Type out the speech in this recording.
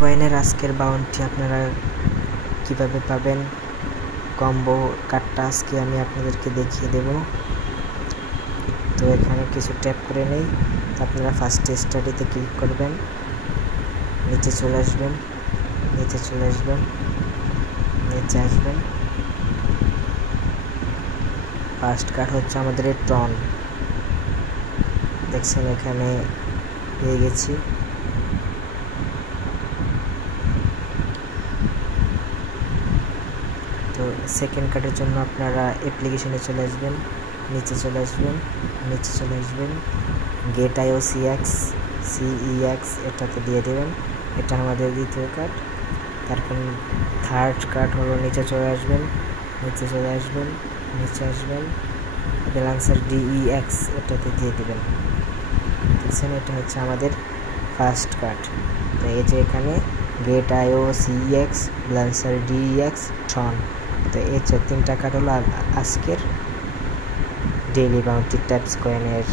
কয়েনের আজকের বাউন্টি আপনারা কিভাবে পাবেন, কম্বো কার্ডটা আজকে আমি আপনাদেরকে দেখিয়ে দেব। তো এখানে কিছু ট্যাপ করে নেই। আপনারা ফার্স্টে স্টাডিতে ক্লিক করবেন, নিচে চলে আসবেন, নিচে আসবেন। ফার্স্ট কার্ড হচ্ছে আমাদের ট্রন, দেখছেন এখানে পেয়ে গেছি। তো সেকেন্ড কার্ডের জন্য আপনারা অ্যাপ্লিকেশনে চলে আসবেন, নিচে চলে আসবেন, গেট আইও সিএক্স এটাতে দিয়ে দেবেন। এটা আমাদের দ্বিতীয় কার্ড। তারপর থার্ড কার্ড হলো নিচে আসবেন, ব্যালেন্সার ডিইএক্স এটাতে দিয়ে দেবেন। দেখছেন এটা হচ্ছে আমাদের ফার্স্ট কার্ড। তো এই যে এখানে গেট আইও সিএক্স, ব্যালেন্সার ডিইএক্স, ট্রন। তো এই 3টা কার্ড হলো আজকের ডেইলি বাউন্টি ট্যাপস কয়েনের